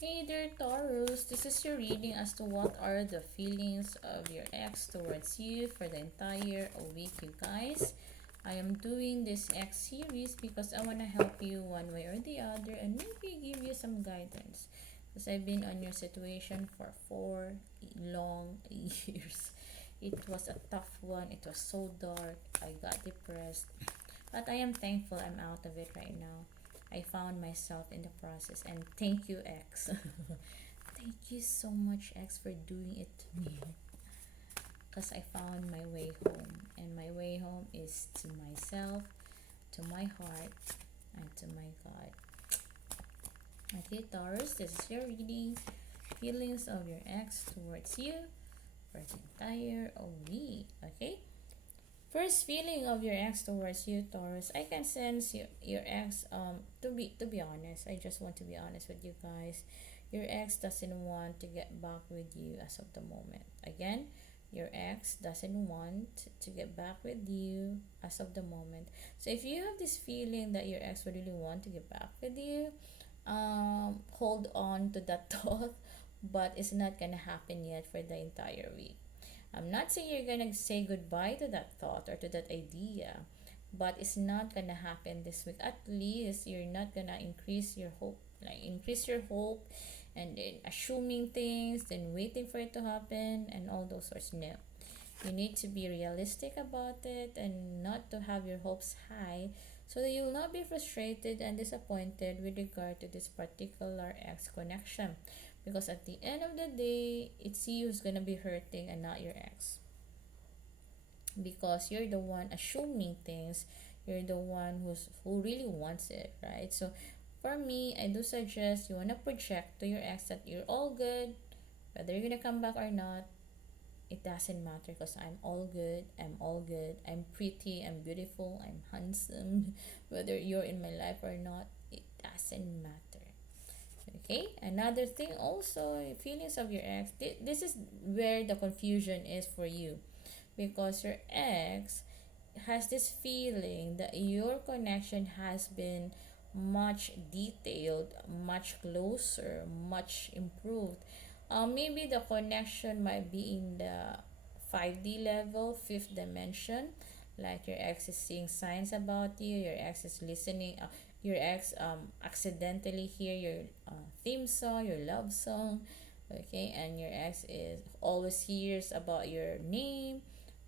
Hey there, Taurus. This is your reading as to what are the feelings of your ex towards you for the entire week, you guys. I am doing this X series because I want to help you one way or the other and maybe give you some guidance. Because I've been on your situation for 4 long years. It was a tough one. It was so dark. I got depressed. But I am thankful I'm out of it right now. I found myself in the process, and thank you, X. Thank you so much, X, for doing it to me. Because I found my way home, and my way home is to myself, to my heart, and to my God. Okay, Taurus, this is your reading. Feelings of your ex towards you for the entire week. Okay? First feeling of your ex towards you, Taurus. I can sense your ex. To be honest, I just want to be honest with you guys. Your ex doesn't want to get back with you as of the moment. Again, your ex doesn't want to get back with you as of the moment. So if you have this feeling that your ex would really want to get back with you, hold on to that thought, but it's not gonna happen yet for the entire week. I'm not saying you're gonna say goodbye to that thought or to that idea, but it's not gonna happen this week. At least you're not gonna increase your hope, like increase your hope, and then assuming things, then waiting for it to happen, and all those sorts. No, you need to be realistic about it and not to have your hopes high, so that you will not be frustrated and disappointed with regard to this particular ex connection, because at the end of the day it's you who's gonna be hurting and not your ex, because you're the one assuming things, you're the one who really wants it, right? So for me, I do suggest you want to project to your ex that you're all good, whether you're gonna come back or not. It doesn't matter, because I'm all good, I'm pretty, I'm beautiful, I'm handsome. Whether you're in my life or not, it doesn't matter. Okay, another thing also, feelings of your ex. This is where the confusion is for you, because your ex has this feeling that your connection has been much detailed, much closer, much improved. Maybe the connection might be in the 5D level, fifth dimension. Like your ex is seeing signs about you, your ex is listening, your ex accidentally hear your theme song, your love song, okay, and your ex is always hears about your name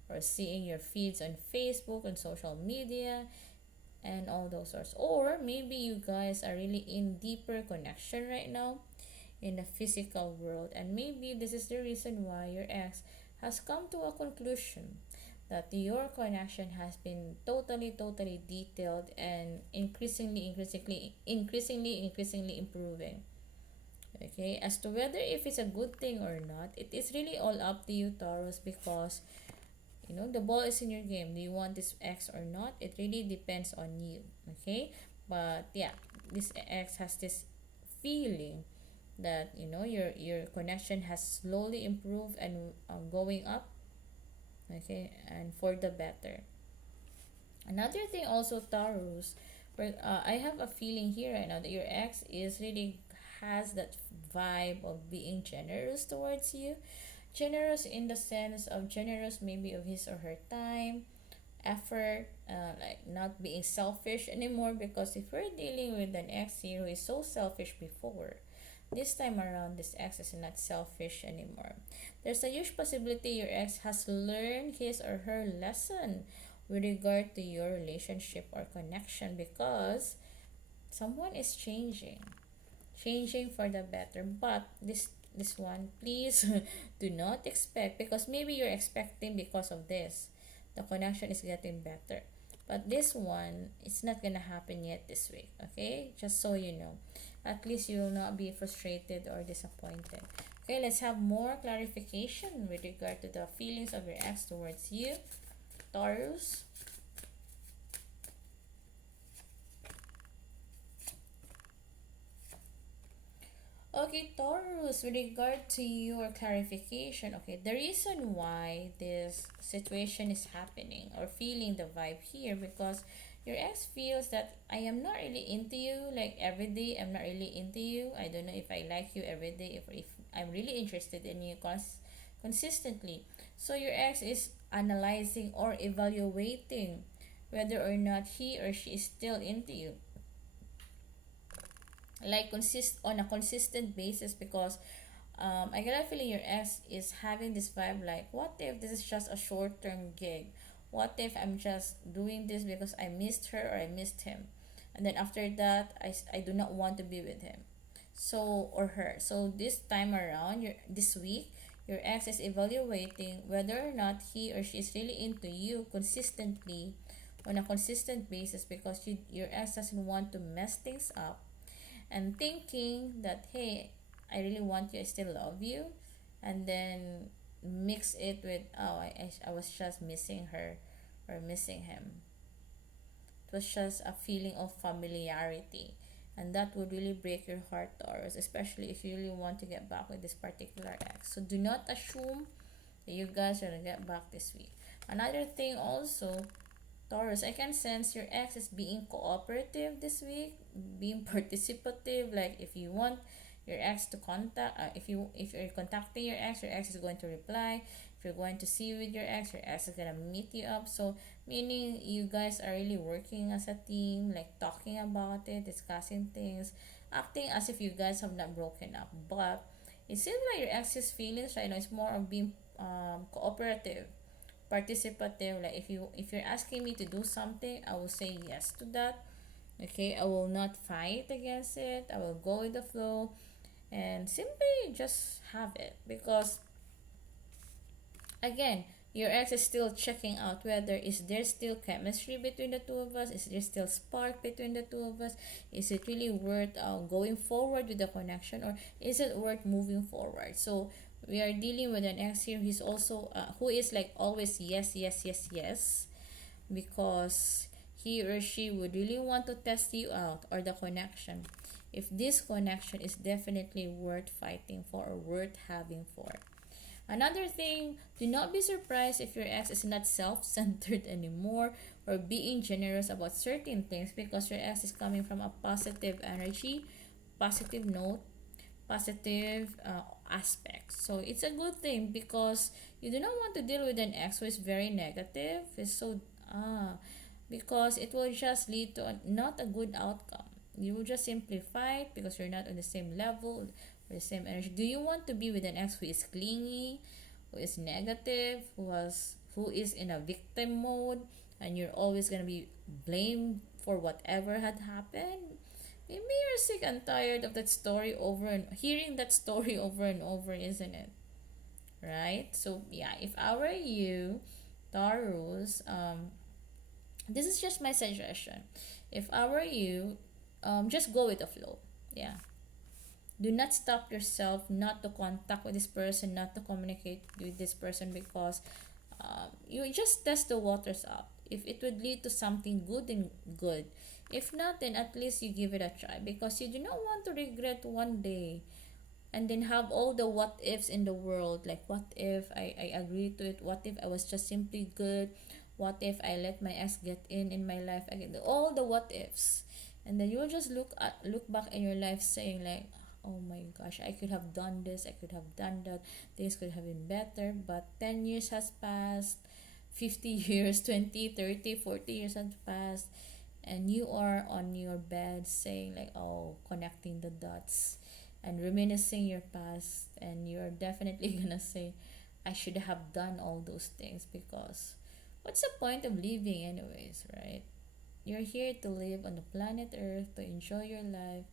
or seeing your feeds on Facebook and social media and all those sorts. Or maybe you guys are really in deeper connection right now in the physical world, and maybe this is the reason why your ex has come to a conclusion that your connection has been totally detailed and increasingly improving. Okay, as to whether if it's a good thing or not, it is really all up to you, Taurus, because the ball is in your game. Do you want this ex or not? It really depends on you. Okay, but yeah, this ex has this feeling that your connection has slowly improved and going up, okay, and for the better. Another thing also, Taurus, where I have a feeling here right now that your ex is really has that vibe of being generous towards you. Generous in the sense of generous maybe of his or her time, effort, like not being selfish anymore, because if we're dealing with an ex here who is so selfish before, this time around this ex is not selfish anymore. There's a huge possibility your ex has learned his or her lesson with regard to your relationship or connection, because someone is changing for the better. But this one, please do not expect, because maybe you're expecting because of this the connection is getting better, but this one, it's not gonna happen yet this week. Okay, just so you know, at least you will not be frustrated or disappointed. Okay, let's have more clarification with regard to the feelings of your ex towards you, Taurus. Okay, Taurus, with regard to your clarification, okay, the reason why this situation is happening or feeling the vibe here, because Your ex feels that I am not really into you, like every day I'm not really into you. I don't know if I like you every day, if I'm really interested in you consistently. So your ex is analyzing or evaluating whether or not he or she is still into you, like consist on a consistent basis, because I get a feeling your ex is having this vibe like, what if this is just a short term gig? What if I'm just doing this because I missed her or I missed him? And then after that, I do not want to be with him. So, or her. So this time around, this week, your ex is evaluating whether or not he or she is really into you consistently, on a consistent basis, because your ex doesn't want to mess things up, and thinking that, hey, I really want you, I still love you, and then mix it with, oh, I was just missing her or missing him. It was just a feeling of familiarity, and that would really break your heart, Taurus, especially if you really want to get back with this particular ex. So do not assume that you guys are gonna get back this week. Another thing also, Taurus, I can sense your ex is being cooperative this week, being participative. Like if you want your ex to contact, if you're contacting your ex is going to reply. If you're going to see with your ex is gonna meet you up. So meaning you guys are really working as a team, like talking about it, discussing things, acting as if you guys have not broken up. But it seems like your ex's feelings right now is more of being cooperative, participative. Like if you're asking me to do something, I will say yes to that. Okay, I will not fight against it. I will go with the flow and simply just have it, because again, your ex is still checking out whether is there still chemistry between the two of us, is there still spark between the two of us, is it really worth going forward with the connection, or is it worth moving forward. So we are dealing with an ex here who's also who is like always yes, yes, yes, yes, because he or she would really want to test you out, or the connection, if this connection is definitely worth fighting for or worth having for. Another thing, do not be surprised if your ex is not self-centered anymore or being generous about certain things, because your ex is coming from a positive energy, positive note, positive aspect. So it's a good thing, because you do not want to deal with an ex who is very negative. It's so because it will just lead to not a good outcome. You will just simply fight because you're not on the same level or the same energy. Do you want to be with an ex who is clingy, who is negative, who is in a victim mode, and you're always gonna be blamed for whatever had happened? Maybe you're sick and tired of that story over and hearing that story over and over, isn't it? Right? So yeah, if I were you, Taurus, this is just my suggestion. If I were you, just go with the flow. Yeah. Do not stop yourself not to contact with this person, not to communicate with this person, because you just test the waters out. If it would lead to something good, then good. If not, then at least you give it a try, because you do not want to regret one day and then have all the what ifs in the world. Like, what if I agreed to it? What if I was just simply good? What if I let my ex get in my life again? All the what ifs. And then you'll just look back in your life saying like, oh my gosh, I could have done this, I could have done that, things could have been better. But 10 years has passed, 50 years, 20, 30, 40 years has passed, and you are on your bed saying like, oh, connecting the dots and reminiscing your past, and you're definitely gonna say, I should have done all those things, because what's the point of living anyways, right? You're here to live on the planet Earth, to enjoy your life,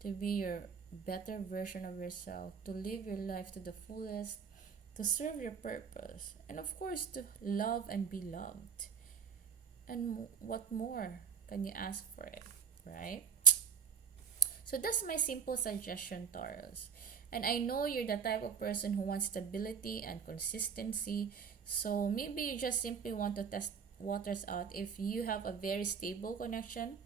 to be your better version of yourself, to live your life to the fullest, to serve your purpose, and of course to love and be loved. And what more can you ask for it, right? So that's my simple suggestion, Taurus. And I know you're the type of person who wants stability and consistency. So maybe you just simply want to test waters out if you have a very stable connection,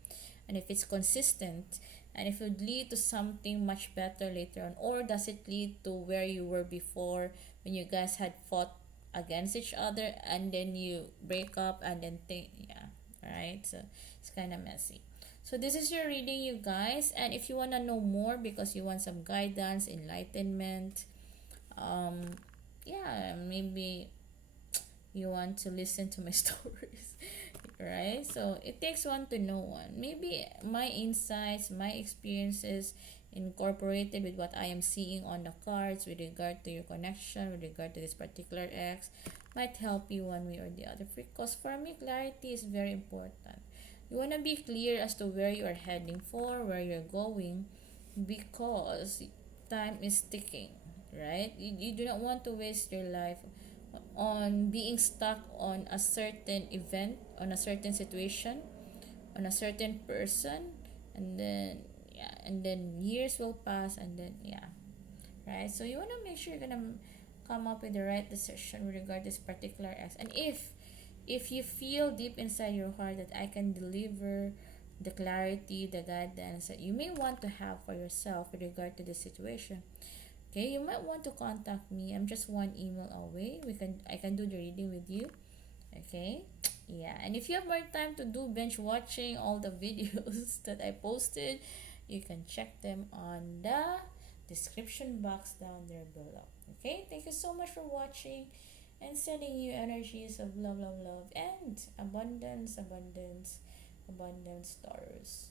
and if it's consistent, and if it would lead to something much better later on, or does it lead to where you were before, when you guys had fought against each other and then you break up and then think, yeah, right? So It's kind of messy. So this is your reading, you guys. And if you want to know more because you want some guidance, enlightenment, yeah, maybe you want to listen to my stories, right? So it takes one to know one. Maybe my insights, my experiences incorporated with what I am seeing on the cards with regard to your connection, with regard to this particular ex, might help you one way or the other. Because for me, clarity is very important. You want to be clear as to where you are heading for, where you're going, because time is ticking, right? You do not want to waste your life on being stuck on a certain event, on a certain situation, on a certain person, and then yeah, and then years will pass, and then yeah, right? So you want to make sure you're gonna come up with the right decision with regard to this particular ex. And if you feel deep inside your heart that I can deliver the clarity, the guidance that you may want to have for yourself with regard to this situation, okay, you might want to contact me. I'm just one email away. I can do the reading with you. Okay, yeah. And if you have more time to do binge watching all the videos that I posted, you can check them on the description box down there below. Okay, thank you so much for watching, and sending you energies of love, love, love, and abundance, abundance, abundance, Taurus.